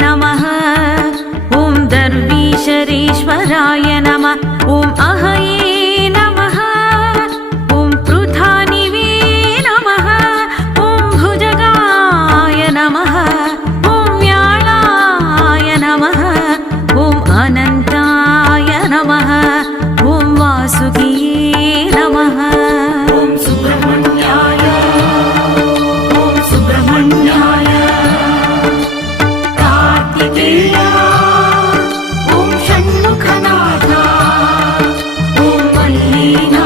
नमः ॐ दर्वीशरेश्वराय नमः ॐ अहये नमः ॐ पृथानिवे नमः ॐ भुजगाय नमः ॐ व्याळाय नमः ॐ अनन्ताय नमः ॐ वासुकिये नमः ॐ सुब्रह्मण्याय ॐ सुब्रह्मण्याय कार्तिकेय ॐ षण्मुखनाथ ॐ मल्लिनाथ